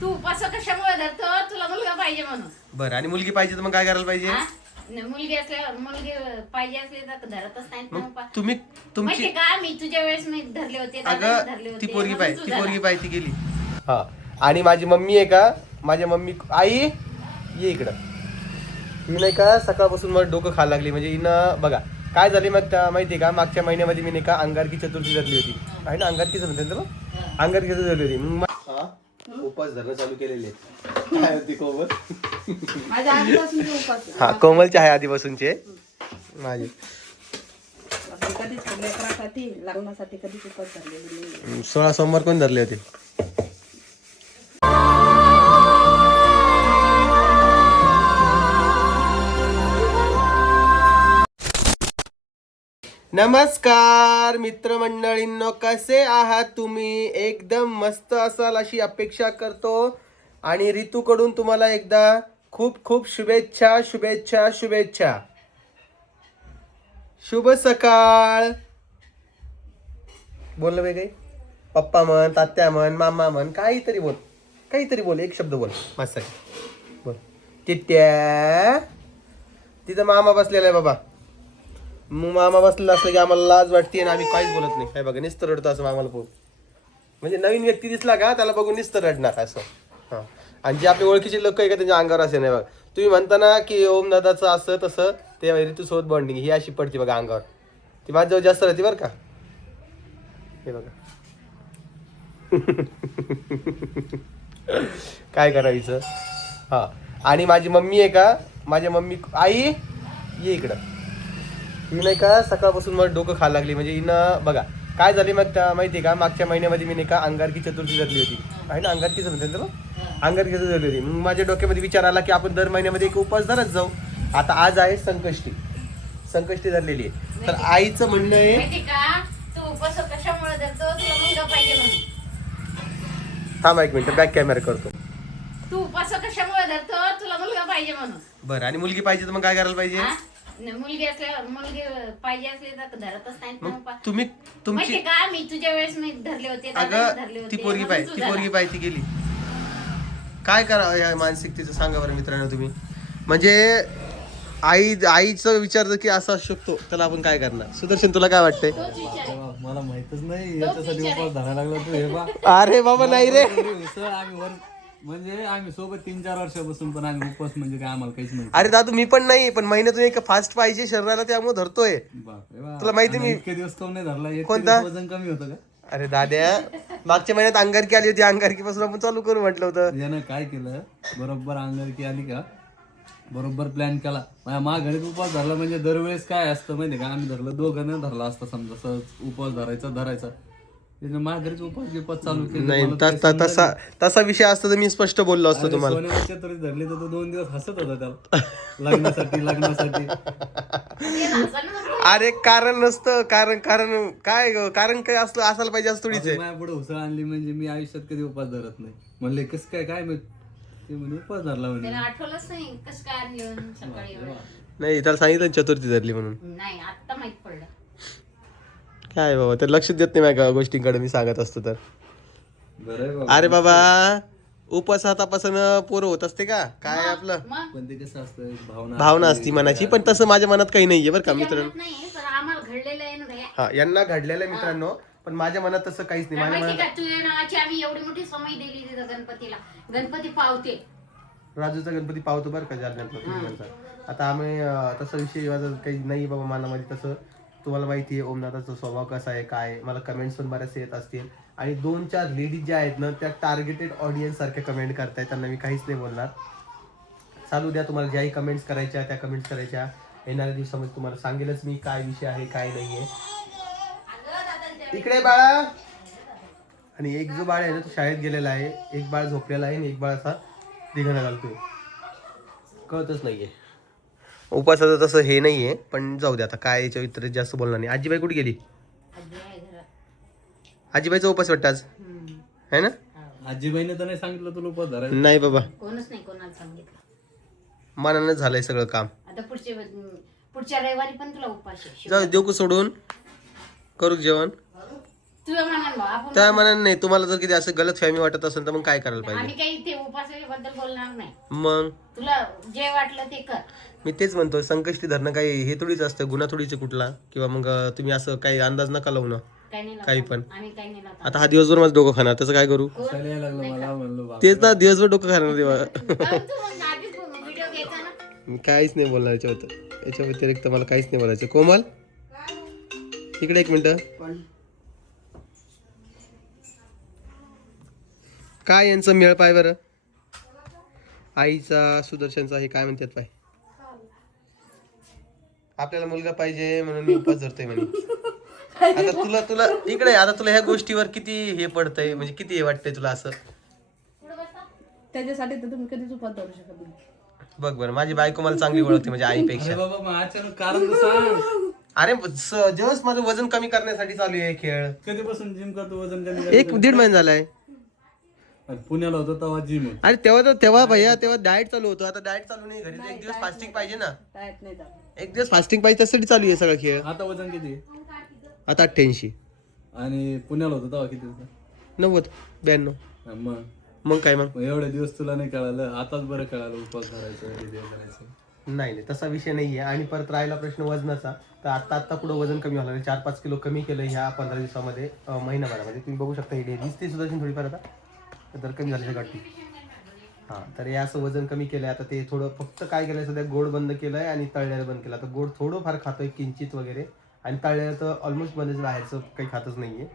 तू उपास कशामुळे धरतो? तुला मुलगा पाहिजे म्हणून. बरं, आणि मुलगी पाहिजे तर मग काय करायला पाहिजे? मुलगी पाहिजे असली तर धरतच नाही ना उपास. तुम्ही तुमची माहिती का, मी तुझ्या वेळेस मी धरले होते, दादाने धरले अगं होते, ती पोरगी म्हणून तू ती धरा. ती गेली. हा, आणि माझी मम्मी आहे का, माझ्या मम्मी आई ये इकडं. ही नाही का सकाळपासून मला डोकं खायला लागली. म्हणजे हिनं बघा काय झाले मग माहितीये का, मागच्या महिन्यामध्ये मी नाही का अंगारकी चतुर्थी धरली होती. आहे ना, अंगारकीच म्हणते ना, अंगारकी चतुर्थी धरली होती. मग उपास धरणं चालू केलेले. काय होती कोमल? माझ्या आधीपासूनचे उपास. हा, कोमलचे आहे आधीपासूनचे माझे. कधीच लेकरासाठी लग्नासाठी कधीच उपास धरलेले नाही. 16 सोमवार कोण धरले होते? नमस्कार मित्रमंडळींनो, कसे आहात तुम्ही? एकदम मस्त असाल अशी अपेक्षा करतो. आणि ऋतूकडून तुम्हाला एकदा खूप खूप शुभेच्छा शुभेच्छा शुभेच्छा. शुभ सकाळ. बोल ना काही, पप्पा म्हण, तात्या म्हण, मामा म्हण, काहीतरी बोल, एक शब्द बोल. मस्त बोल. तित्या, तिथं मामा बसलेला आहे बाबा. मग मामा बसलेला असलं की आम्हाला लाज वाटते आणि आम्ही काहीच बोलत नाही. काय बघा नुसतं रडतो असं मामाला बघून. म्हणजे नवीन व्यक्ती दिसला का त्याला बघून नुसतं रडणार असं. हां, आणि जे आपले ओळखीचे लोक आहे का त्यांच्या अंगावर असे नाही बघा. तुम्ही म्हणता ना की ओम दादाचं असं तसं, ते ऋतूसोबत बॉन्डिंग ही अशी पडते बघा अंगावर. ती माझ्याजवळ जास्त राहते बरं का. हे बघा काय करायचं. हां, आणि माझी मम्मी आहे का, माझ्या मम्मी आई ये इकडं. ही नाही का सकाळपासून मला डोकं खायला लागली. म्हणजे हिनं बघा काय झाले मग माहितीये का, मागच्या महिन्यामध्ये मी नाही का अंगारकी चतुर्थी धरली होती. आहे ना, अंगारकीच म्हणते ना, अंगारकी चतुर्थी धरली होती. मग माझ्या डोक्यामध्ये विचार आला की आपण दर महिन्यामध्ये एक उपास धरत जाऊ. आता आज आहे संकष्टी धरलेली आहे. तर आईचं म्हणणं आहे, माहिती का, तू उपास कशामुळे धरतो? तुला मुलगा पाहिजे म्हणून. थांबा एक मिनिट, बॅक कॅमेरा करतो. तू उपास कशामुळे धरतो? तुला मुलगा पाहिजे म्हणून. बरं, आणि मुलगी पाहिजे तर मग काय करायला पाहिजे? मुलगी पाहिजे असली तर धरतच नाही ना उपास. तुम्ही तुमची माहिती का, मी तुझ्या वेळेस मी धरले होते, दादाने धरले अगं होते, ती पोरगी म्हणून तू धरा. ती गेली. काय करा या मानसिकतेचं सांगा बरं मित्रांनो तुम्ही. म्हणजे आईचं विचार की असं असू शकतो, त्याला आपण काय करणार? सुदर्शन तुला काय वाटतंय? तोच विचार आहे. मला माहितच नाही याच्यासाठी उपास धरायला लागला तू. हे बा अरे बाबा नाही रे. म्हणजे आम्ही सोबत 3-4 वर्षापासून, पण आम्ही उपास म्हणजे काय आम्हाला काहीच माहिती. अरे दादू मी पण नाही, पण महिन्यातून एक फास्ट पाहिजे शरीराला, त्यामुळे धरतोय. बापरे बा. तुला माहिती मी इतके दिवस कोण नाही धरला? एक कोणता? दिवस वजन कमी होतं का? अरे दाद्या, मागच्या महिन्यात अंगारकी आली होती, अंगारकी पासून आपण चालू करू म्हटलं होतं. यानं काय केलं, बरोबर अंगारकी आली का बरोबर प्लॅन केला. माझ्या घरीच उपास धरला. म्हणजे दरवेळेस काय असतं माहिती का, आम्ही धरलं दोघांना धरला असता समजा, सहज उपास धरायचा त्याने माझ्या घरीच उपास चालू केले. नाही तसा विषय असता तर मी स्पष्ट बोललो असतो तुम्हाला. सोन्याच्या तरी धरली तर तो 2 दिवस हसत होता त्याला लग्नासाठी. ते नाचायला नको. अरे कारण नसतं, कारण काय असलं असायला पाहिजे असं थोडीच आहे. माझ्या पुढे उसळ आणली म्हणजे मी आयुष्यात कधी उपास धरत नाही. म्हणले कस काय माहित, ते म्हणे उपास धरला म्हणे. त्याला आठवलंच नाही कसं काय आली येऊन सकाळी एवढं. नाही, त्याला सांगितलं ना चतुर्थी धरली म्हणून. नाही, आत्ता माहित पडलं. काय बाबा, तर लक्ष देत नाही माझ्या गोष्टींकडे मी सांगत असतो तर. बरं आहे बाबा. अरे बाबा, उपास हातापासून पोरं होत असते का काय आपलं? मग पण ते कसं असतं, भावना असती मनाची. पण तसं माझ्या मनात काही नाहीये बरं का तुझ्या मित्रांनो. मनात नाही, पण आम्हाला घडलेलं आहे ना भैया. हा, यांना घडलेलं आहे मित्रांनो, पण माझ्या मनात तसं काहीच नाही. काय माझ्या माहिती मनात का, तुझ्या नावाची आम्ही एवढी मोठी समय दिली तिथं गणपतीला. गणपती पावते. राजूचा गणपती पावतो बरं का जालन्यातला. आता आम्ही तसा विषय माझा काही नाही बाबा मनामध्ये तसं. तुम्हाला माहिती आहे ओमदादाचा स्वभाव कसा आहे काय. मला कमेंट्स पण बऱ्याच येत असतील, आणि 2-4 लेडीज ज्या आहेत ना त्या टार्गेटेड ऑडियन्स सारख्या कमेंट करतायत. त्यांना मी काहीच नाही बोलणार. चालू द्या, तुम्हाला ज्याही कमेंट्स करायच्या त्या कमेंट्स करायच्या. येणाऱ्या दिवसामध्ये तुम्हाला सांगेलच मी काय विषय आहे काय नाहीये. इकडे बाळा. आणि एक जो बाळ आहे ना तो शाळेत गेलेला आहे, एक बाळ झोपलेला आहे आणि एक बाळ असा धिंगाणा घालतोय. कळतच नाहीये. उपासाचं तसं हे नाहीये, पण जाऊ दे आता काय याच्या व्यतिरिक्त जास्त बोलणार नाही. आजीबाई कुठे गेली? आजी आहे घरात. आजीबाईचा उपास वाटतं आज, है ना? आजीबाईने तर नाही सांगितलं तुला उपास धरायला? नाही बाबा, कोणच नाही कोणाला सांगितलं. मनानंच झालंय सगळं काम. आता पुढच्या रविवारी पण तुला उपास आहे. जाऊ देऊ का सोडून, करू जेवण. तुझ्या मनानं भाऊ, आपण त्या मनाने नाही. तुम्हाला जर किती असं गलत फॅमी वाटत असेल तर मग काय करायला आम्ही पाहिजे? काही ते उपासाबद्दल बोलणार नाही. मग तुला जे वाटलं ते कर. मी तेच म्हणतो, संकष्टी धरणं काही हे थोडीच असतं, गुन्हा थोडीच कुठला. किंवा मग तुम्ही असं काही अंदाज नका लावू ना काही नाही काही लावत. पण. आम्ही काही नाही लावत. आता हा दिवसभर माझं डोकं खाणार, त्याचं काय करू? हसायला यायला लागलं मला, म्हणलं बाप. तेच ना, दिवसभर डोकं खाणार तेव्हा. काहून तू मग आधीच व्हिडिओ घ्यायचा ना. मी काहीच नाही बोलणार याच्या व्यतिरिक्त मला काहीच नाही बोलायचं. कोमल इकडे 1 मिनिट. पण काय यांचं मेळ पाय बरं, आईचा सुदर्शनचा हे काय म्हणतात पाय. आपल्याला मुलगा पाहिजे म्हणून मी उपास धरतोय म्हणे. आता तुला इकडे, आता तुला ह्या गोष्टीवर किती हे पडतंय, म्हणजे किती हे वाटतंय तुला असं. त्याच्यासाठी तर तुम्ही कधीच उपास धरू शकत नाही. बघ बरं, माझी बायको मला चांगली ओळखते म्हणजे अरे आईपेक्षा. बाबा मग अचानक कारण तर सांग. अरे जस्ट माझं वजन कमी करण्यासाठी चालू आहे खेळ. कधीपासून जिम करतो, वजन कमी 1-1.5 महिना झालाय. पुण्याला होतो तेव्हा जिम होत. अरे तेव्हा भैया तेव्हा डाएट चालू होतं. आता डाएट चालू नाही, घरी 1 दिवस फास्टिंग पाहिजे ना. डाएट नाही झालं. 1 दिवस फास्टिंग पाहिजे, त्यासाठी चालू आहे सगळं खेळ. आता वजन किती आहे? आता 88, आणि पुण्याला होतो तेव्हा किती होतं? 90, 92. मग मग काय मग? मग एवढे दिवस तुला नाही कळालं, आताच बरं कळालं उपास धरायचं, हे करायचं. नाही तसा विषय नाहीये. आणि परत राहिला प्रश्न वजनाचा, तर आता कुठं वजन कमी झालं. 4-5 किलो कमी केलं ह्या 15 दिवसामध्ये, महिनाभरामध्ये. तुम्ही बघू शकता, ही दिसते सुद्धा थोडीफार आता, तर कमी झाली गाठी. हां, तर हे असं वजन कमी केलंय. आता ते थोडं फक्त काय केलंय, सध्या गोड बंद केलंय आणि तळलेलं बंद केलं. आता गोड थोडंफार खातोय किंचित वगैरे, आणि तळलेलं तर ऑलमोस्ट बंदच, बाहेरचं काही खातच नाहीये.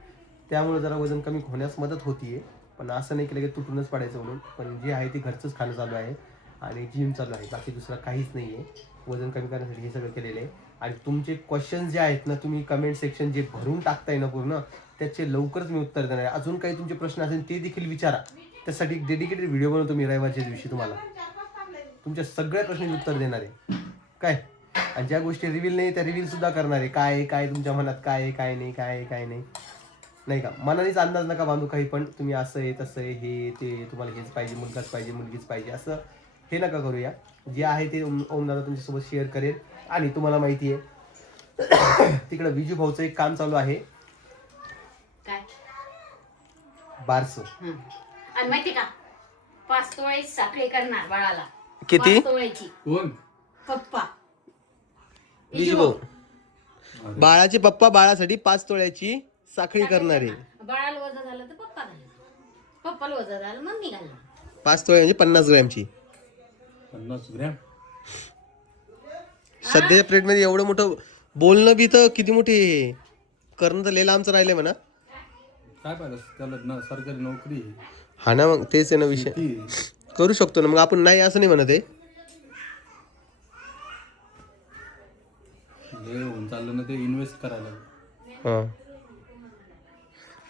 त्यामुळे जरा वजन कमी होण्यास मदत होतीये. पण असं नाही केलं की तुटूनच पडायचं म्हणून. पण जे आहे ते घरचंच खाणं चालू आहे आणि जिम चालू आहे, बाकी दुसरं काहीच नाही आहे. वजन कमी करण्यासाठी हे सगळं केलेलं आहे. आणि तुमचे क्वेश्चन्स जे आहेत ना, तुम्ही कमेंट सेक्शन जे भरून टाकताय ना पूर्ण, त्याचे लवकरच मी उत्तर देणार आहे. अजून काही तुमचे प्रश्न असेल ते देखील विचारा. त्यासाठी एक डेडिकेटेड व्हिडिओ बनवतो मी रविवारच्या दिवशी. तुम्हाला तुमच्या सगळ्या प्रश्नांची उत्तर देणार आहे काय. आणि ज्या गोष्टी रिव्हील नाही त्या रिव्हील सुद्धा करणार आहे. काय तुमच्या मनात काय आहे, काय नाही, काय नाही, नाही का. मनानेच अंदाज नका बांधू काही पण. तुम्ही असं आहे तसं आहे, हे ते, तुम्हाला हेच पाहिजे, मुलगाच पाहिजे, मुलगीच पाहिजे, असं हे नका करूया. जे आहे ते ओमदादा तुमच्यासोबत शेअर करेल. आणि तुम्हाला माहिती आहे तिकडं विजू भाऊचं एक काम चालू आहे, काय बारसं. आणि माहिती का, 5 तोळे साखळी करणार बाळाला. किती? 5 तोळ्याची. कोण? पप्पा विजू भाऊ, बाळाचे पप्पा बाळासाठी 5 तोळ्याची साखळी करणार आहे. बाळाला वजा झालं तर पप्पा घालणार, पप्पाला वजा झालं मम्मी घालणार. 5 तोळे म्हणजे 50 ग्रॅमची. 50 ग्रॅम? सध्याच्या प्लेटमध्ये एवढं मोठं बोलणं बी तर किती मोठे करणं तर लय लांबचं राहिलंय म्हणा. काय पाहिजे त्याला ना, सरकारी नोकरी आहे. हा ना, मग तेच आहे ना विषय. ती करू शकतो ना मग आपण, नाही असं नाही म्हणत आहे. हे होऊन चाललं ना, ते इन्व्हेस्ट करायला. हां,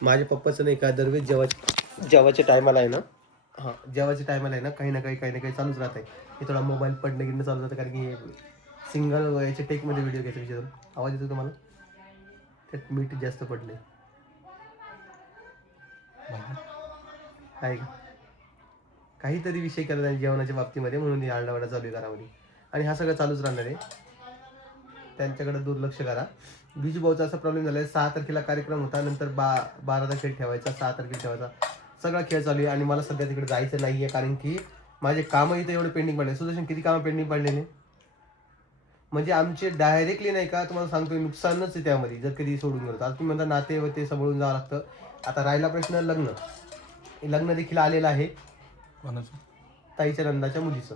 माझ्या पप्पाचं नाही का, दरवेळेस जेवायच्या टायमाला आहे ना, हां जेवायच्या टायमाला आहे ना, काही ना काही चालूच राहत आहे. हे थोडा मोबाईल पडणं गिरणं चालू राहतं, कारण की हे सिंगल याच्या टेकमध्ये व्हिडिओ घ्यायचा विचार. आवाज येतो तुम्हाला? त्यात मीठ जास्त पडले आहे का, काहीतरी विषय करत आहे जेवणाच्या बाबतीमध्ये, म्हणून हे आरडाओरडा चालू आहे घरामध्ये. आणि हा सगळं चालूच राहणार आहे. त्यांच्याकडे दुर्लक्ष करा. बिजू भाऊचा असा प्रॉब्लेम झाला आहे, 6 तारखेला कार्यक्रम होता, नंतर 12चा खेळ ठेवायचा, 6 तारखेला ठेवायचा, सगळा खेळ चालू आहे. आणि मला सध्या तिकडे जायचं नाही आहे, कारण की माझे कामं इथे एवढे पेंडिंग पडले. सुदर्शन, किती कामं पेंडिंग पडलेले, म्हणजे आमचे डायरेक्टली नाही का, तुम्हाला सांगतोय नुकसानच आहे त्यामध्ये, जर कधी सोडून गेलो. आता तुम्ही म्हणता नाते व ते सांभाळून जावं लागतं. आता राहिला प्रश्न लग्न देखील आलेलं आहे. कोणाचं? ताईच्या नंदाच्या मुलीचं.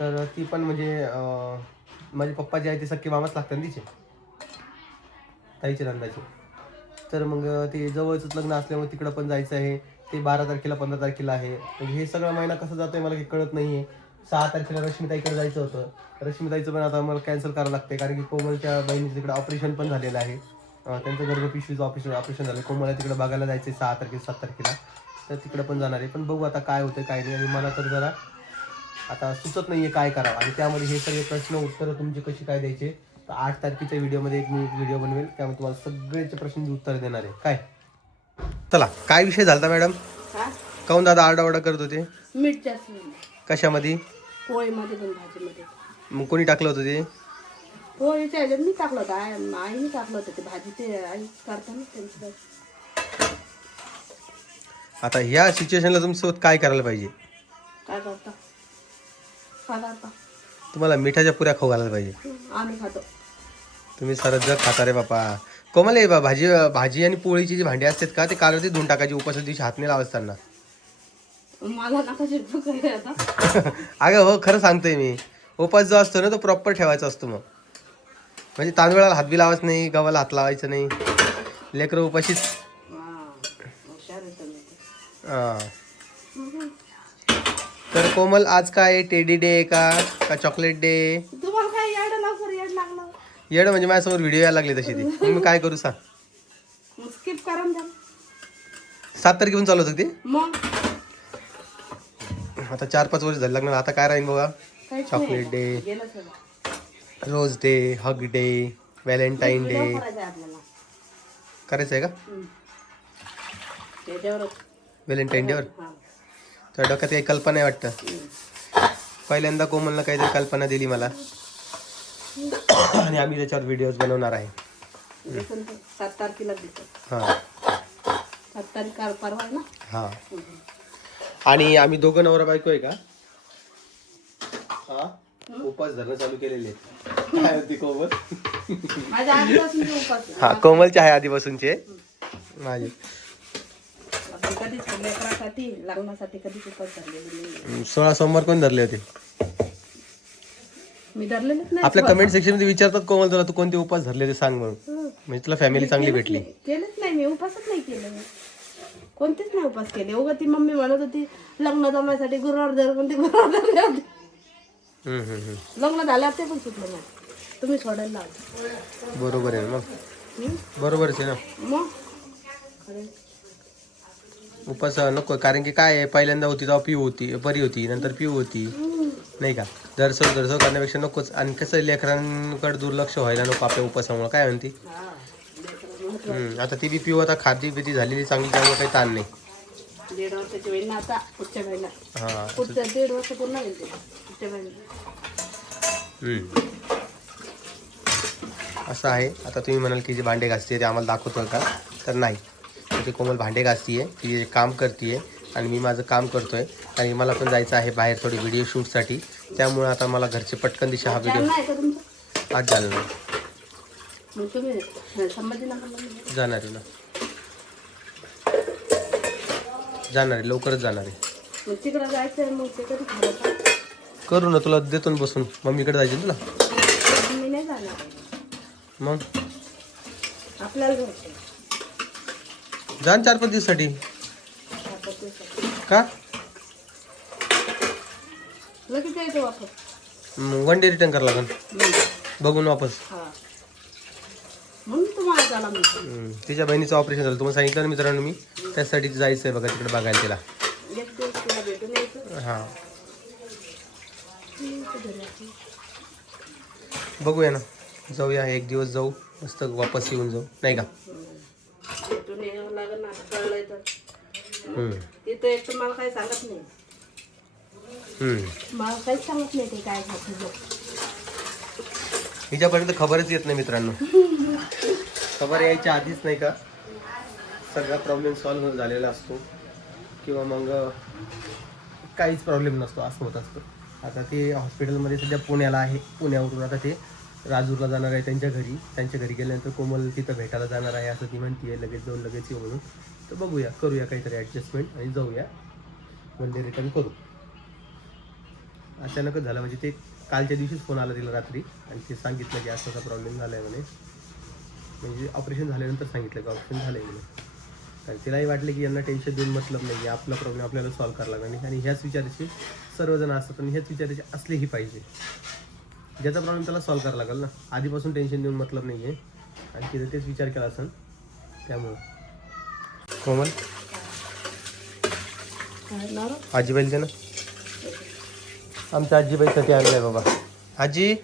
तर ती पण म्हणजे माझे पप्पा जे आहे ते सख्खे मामाच लागतात तिचे, ताईच्या नंदाचे. तर मग ते जवळचंच लग्न असल्यामुळे तिकडं पण जायचं आहे. ते 12 तारखेला 15 तारखेला आहे. म्हणजे हे सगळा महिना कसं जातोय मला काही कळत नाही आहे. 6 तारखेला रश्मिताईकडे जायचं होतं. रश्मिताईचं पण आता मला कॅन्सल करावं लागतं, कारण की कोमलच्या बहिणीचं तिकडे ऑपरेशन पण झालेलं आहे. त्यांचं गर्भपिशवीचं ऑपरेशन झालं. कोमलला तिकडे बघायला जायचं आहे 6 तारखेला 7 तारखेला. तर तिकडं पण जाणार आहे. पण बघू आता काय होतं काय नाही. आणि मला तर जरा आता सुचत नाही आहे काय करावं. आणि त्यामध्ये हे सगळे प्रश्न उत्तरं तुमची कशी काय द्यायचे, तर 8 तारखेच्या व्हिडिओमध्ये मी एक व्हिडिओ बनवेल, त्यामुळे तुम्हाला सगळ्याचे प्रश्नांची उत्तर देणार आहे. काय चला, काय विषय झाला मॅडम? काहून दादा आरडाओरडा करत होते? मीठ जास्त नाही. कशामध्ये? पोळीमध्ये पण भाजीमध्ये. मग कोणी टाकलं होतं ते? पोळीच्या ह्याच्यात मी टाकलं होतं, आईने टाकलं होतं ते भाजी, ते आई करताना त्यांचं. आता ह्या सिच्युएशनला तुमच्यासोबत काय करायला पाहिजे? काय करता? काय करता? तुम्हाला मिठाच्या पुऱ्या खाऊ घालायला पाहिजे. आम्ही खातो. तुम्ही सरळ जग खाता रे बापा. कोमल हे भाजी भाजी आणि पोळीची जी भांडी असतात का ते कालवरती धुवून टाकायची उपासाच्या दिवशी हात नाही लावताना. मला नका शिकू काय आता. अगं हो खरं सांगतोय मी. उपास जो असतो ना तो प्रॉपर ठेवायचा असतो मग. म्हणजे तांदूळाला हात बी लावायचं नाही, गव्हाला हात लावायचं नाही. लेकरं उपाशीच. हुशार आहे तुम्ही. हा. तर कोमल आज काय टेडी डे आहे का चॉकलेट डे? तुम्हाला काय याड लवकर याड लागलं? येडं म्हणजे माझ्यासमोर व्हिडिओ यायला लागले तशी ती. मग मी काय करू सांग? मग स्किप करा ना त्याला. 7 तारखेपासून चालू होतं ते. मग आता 4-5 वर्ष झाले लग्न. आता काय राहील बघा? काहीच चॉकलेट नाही. डे, गेलं सगळं. Rose day, hug day, valentine day. Video करायचा आहे आपल्याला. करायचं आहे का त्याच्यावरच. व्हॅलेंटाईन डेवर? हा. तर डोक्यात काही कल्पना आहे वाटतं. पहिल्यांदा कोमलनं काहीतरी कल्पना दिली मला आणि आम्ही त्याच्यावर व्हिडिओज बनवणार आहे. दिसेल तर 7 तारखेला दिसेल. हां 7 तारीख परवा आहे ना. हां. आणि आम्ही दोघं नवरा बायको आहे का? हा उपास धरणं चालू केलेले आहेत. काय होती कोमल? माझ्या आधीपासून ते उपास आहे. हा कोमलचे आहे आधीपासूनचे माझे. आपण कधीच लेकरासाठी लग्नासाठी कधीच उपास धरलेले नाही. 16 सोमवार कोण धरले होते? मी धरलेलेच नाही. आपल्या कमेंट सेक्शन मध्ये विचारतात कोमल तुला तू कोणते उपास धरले ते सांग म्हणून. म्हणजे तुला फॅमिली चांगली भेटली. केलेच नाही मी. उपासच नाही केलं मी. कोणतेच नाही उपास केले. उगा ती मम्मी म्हणत होती लग्न जमण्यासाठी गुरुवार धर, पण ते गुरुवार धरले होते. लग्न झाल्यावर ते पण सुटले नाही. तुम्ही सोडायला लावा. बरोबर आहे ना मग. बरोबरच आहे ना. मग खरं. उपास नको कारण की काय आहे पहिल्यांदा होती तेव्हा पिऊ होती बरी होती नंतर पिऊ होती नाही का. दरसव करण्यापेक्षा नकोच. आणि कसं लेकरांकडे दुर्लक्ष व्हायला नको आपल्या उपासामुळे. काय म्हणते? आता ती बी पिऊ आता खाती पिती झालेली चांगली त्यामुळे काही ताण नाही. 1.5 वर्षाची होईल ना आता पुढच्या महिन्यात. हा पुढच्या 1.5 वर्ष पूर्ण होईल ते पुढच्या महिन्यात. असं आहे. आता तुम्ही म्हणाल की जे भांडे घासते ते आम्हाला दाखवतो का? तर नाही. ती कोमल भांडे घासतीये, ती काम करतीये आणि मी माझं काम करतोय. आणि मला पण जायचं आहे बाहेर थोडी व्हिडिओ शूटसाठी. त्यामुळे आता मला घरचे पटकन दिशा हा व्हिडिओ नाही का तुमचं? आज झालं नाही. मग तुम्ही संभाजीनगरला जाणार आहे ना. जाणार आहे लवकरच जाणार आहे. मग तिकडं जायचं. मग ते कधी खायचं? करू ना तुला देतो ना बसून. मम्मीकडे जायचं तुला. मी नाही जाणार. मग आपल्याला जायचं. जा 4-5 दिवसासाठी. का? लगेच यायचं वापस. 1 डे रिटर्न करावं लागेल. बघून वापस. हा म्हणून तुम्हाला झाला मी. तिच्या बहिणीचं ऑपरेशन झालं तुम्हाला सांगितलं ना मित्रांनो मी. त्यासाठी जायचं आहे बघा तिकडे बघायला तिला. एक दिवस तुला भेटून यायचं. हां बघूया ना. जाऊया एक दिवस जाऊ मस्त वापस येऊन जाऊ नाही का. भेटून यावं लागेल ना. कळलंय तर तिथं एक तर मला काही सांगत नाही. मला काहीच सांगत नाही ते काय खातं. हिच्यापर्यंत खबरच येत नाही मित्रांनो. खबर यायच्या आधीच नाही का सगळा प्रॉब्लेम सॉल्व्ह झालेला असतो किंवा मग काहीच प्रॉब्लेम नसतो असं होत असतं. आता ते हॉस्पिटलमध्ये सध्या पुण्याला आहे. पुण्यावरून आता ते राजूरला जाणार आहे त्यांच्या घरी गेल्यानंतर कोमल तिथं भेटायला जाणार आहे असं ती म्हणते आहे. लगेच जाऊन लगेच येऊ म्हणून. तर बघूया करूया काहीतरी ॲडजस्टमेंट आणि जाऊया. 1 डे रिटर्न करू. अचानकच झालं म्हणजे ते कालच्या दिवशीच फोन आला तिला रात्री आणि ते सांगितलं की असा प्रॉब्लेम झाला आहे म्हणे. म्हणजे ऑपरेशन झाल्यानंतर सांगितलं की ऑपरेशन झालं आहे म्हणे. आणि तिलाही वाटलं की यांना टेन्शन देऊन मतलब नाही आहे. आपला प्रॉब्लेम आपल्याला सॉल्व्ह करायला लागणार नाही. आणि ह्याच विचाराचे सर्वजण असतात आणि ह्याच विचाराचे असलेही पाहिजे. ज्याचा प्रॉब्लेम त्याला सॉल्व्ह करायला लागेल ना. आधीपासून टेन्शन देऊन मतलब नाही आहे. आणि तिथं तेच विचार केला असेल त्यामुळं. कोमल आजीबाईला दे ना. आमच्या आजीबाईसाठी आणलं आहे बाबा. आजी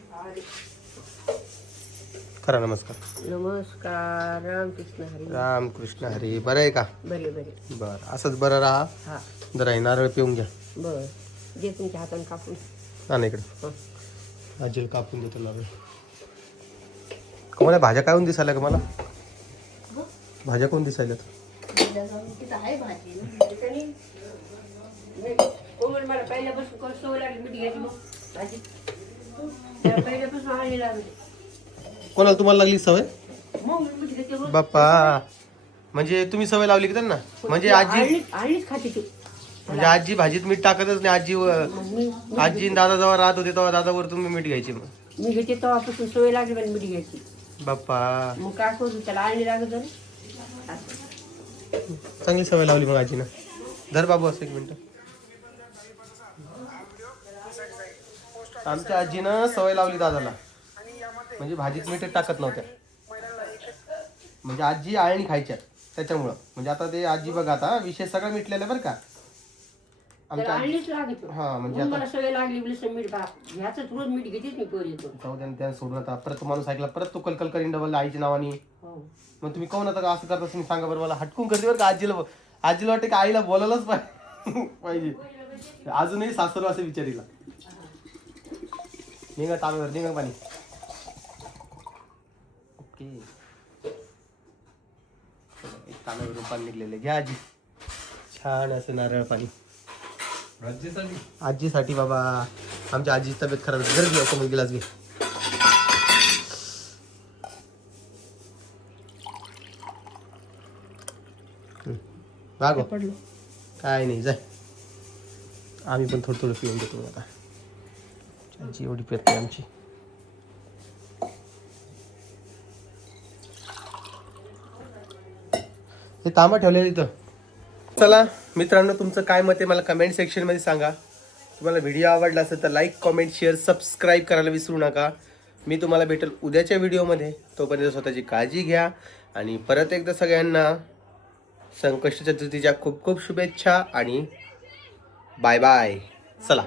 करा नमस्कार. नमस्कार. रामकृष्ण हरी. रामकृष्ण हरी. बरं आहे का? बरे बरे. बरं असंच बरं राहा. हा जरा हे नारळ पिऊन घ्या. बर. जे तुमच्या हाताने कापून. हा ना इकडं आजीला कापून देतो नारळ. मला भाज्या काय दिसायला का मला? भाज्या कोण दिसायल्यात? भाज्या जाऊन तिथं आहे भाजी ना. कोमल मला पहिल्यापासून सवय लागली मीठ घ्यायची मग भाजी त्याला पहिल्यापासून आळणी लागली कोणाला तुम्हाला लागली सवय मग मी मीठ घेते रोज. बाप्पा म्हणजे तुम्ही सवय लावली की त्यांना म्हणजे आजी आळणीच खाते ती म्हणजे आजी भाजीत मीठ टाकतच नाही आजी मग मी आजी आणि दादा जेव्हा राहत होते तेव्हा दादावर तुम्ही मीठ घ्यायचे मग मी घेते तेव्हापासून सवय लागली पण मीठ घ्यायची बाप्पा मग काय करू त्याला आळणी लागत झाली चांगली सवय लावली मग आजीनं धर बाबू असं 1 मिनिट आमच्या आजीनं सवय लावली दादाला म्हणजे भाजीत मीठ टाकत नव्हत्या म्हणजे आजी आळणी खायच्या त्याच्यामुळं म्हणजे आता ते आजी बघा आता विषय सगळं मिटलेलं बरं का त्याला आळणीच लागत हा म्हणजे म्हणून मला सवय लागली म्हणजे मीठ ह्याच रोज मीठ घेतेच मी पोर येतो जाऊ द्या त्यानं सोडून आता परत तो माणूस ऐकला परत तो कलकल करीन डबल आईच्या नावाने हो मग तुम्ही कोण आता असं करता तुम्ही सांगा बरं मला हटकून करते बरं का आजीला वाटते की आईला बोलायलाच पाहिजे अजूनही सासरू असं विचारीला निघा तांब्यावर निघा पाणी ओके एक तांब्यावरून पाणी निघलेलं घ्या आजी छान असं नारळ पाणी आजीसाठी बाबा आमच्या आजीची तब्येत खराब आहे घरी असं गिलास घे बागो पडलो काय नाही जाय आम्ही पण थोडं थोडं पिऊन घेतो आता आजी एवढी पेरते आमची हे तांबा ठेवलेलं इथं चला मित्रांनो तुमचं काय मत आहे मला कमेंट सेक्शनमध्ये सांगा तुम्हाला व्हिडिओ आवडला असेल तर लाईक कमेंट शेअर सबस्क्राईब करायला विसरू नका मी तुम्हाला भेटेल उद्याच्या व्हिडिओमध्ये तोपर्यंत स्वतःची काळजी घ्या आणि परत एकदा सगळ्यांना संकष्ट चतुर्थीच्या खूप खूप शुभेच्छा आणि बाय बाय चला